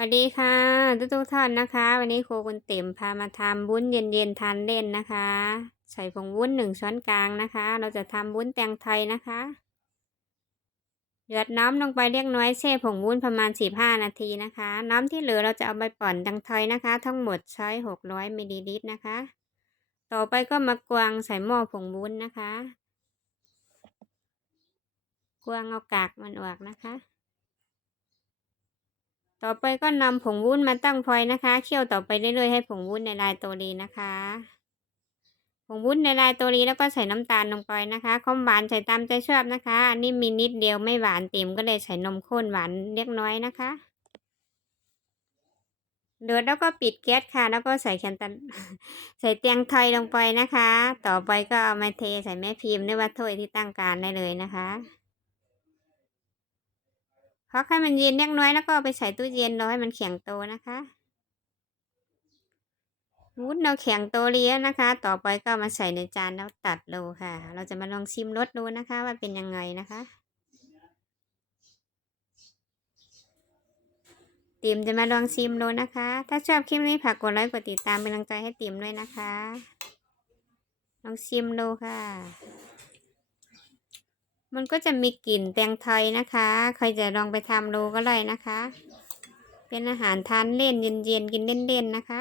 วัสดีค่ะทุกทุกท่านนะคะ วันนี้ครูคุณเต็มพามาทำวุ้นเย็นๆทานเล่นนะคะ ใส่ผงวุ้นหนึ่งช้อนกลางนะคะ เราจะทำวุ้นแตงไทยนะคะหยดน้ำลงไปเล็กน้อยแช่ผงวุ้นประมาณ15นาทีนะคะ น้ำที่เหลือเราจะเอาไปปั่นแตงไทยนะคะ ทั้งหมดใช้600มิลลิลิตรนะคะ ต่อไปก็มากวางใส่หม้อผงวุ้นนะคะ กวางเอากากมันออกนะคะ ต่อไปก็นำผงวุ้นมาตั้งไฟนะคะ เคี่ยวต่อไปเรื่อยๆให้ผงวุ้นในลายตัวดีนะคะ ผงวุ้นในลายตัวดีแล้วก็ใส่น้ำตาลลงไปนะคะความหวานใส่ตามใจชอบนะคะ อันนี้มีนิดเดียวไม่หวานเต็มก็เลยใส่นมข้นหวานเล็กน้อยนะคะเดือดแล้วก็ปิดแก๊สค่ะ แล้วก็ใส่แคนตันใส่เตียงไทยลงไปนะคะ ต่อไปก็เอามาเทใส่แม่พิมพ์หรือว่าถ้วยที่ตั้งการได้เลยนะคะ พอให้มันเย็นเล็กน้อยแล้วก็ไปใส่ตู้เย็นรอให้มันแข็งโตนะคะวุ้นเราแข็งโตเลี้ยนะคะ ต่อไปก็มาใส่ในจานแล้วตัดโลค่ะ เราจะมาลองชิมรสดูนะคะ ว่าเป็นยังไงนะคะ ติมจะมาลองชิมดูนะคะ ถ้าชอบคลิปนี้ฝากกดไลค์กดติดตามเป็นกำลังใจให้ติมด้วยนะคะ ลองชิมดูค่ะ มันก็จะมีกลิ่นแตงไทยนะคะ ใครจะลองไปทำดูก็ได้นะคะ เป็นอาหารทานเล่นเย็นๆกินเล่นๆนะคะ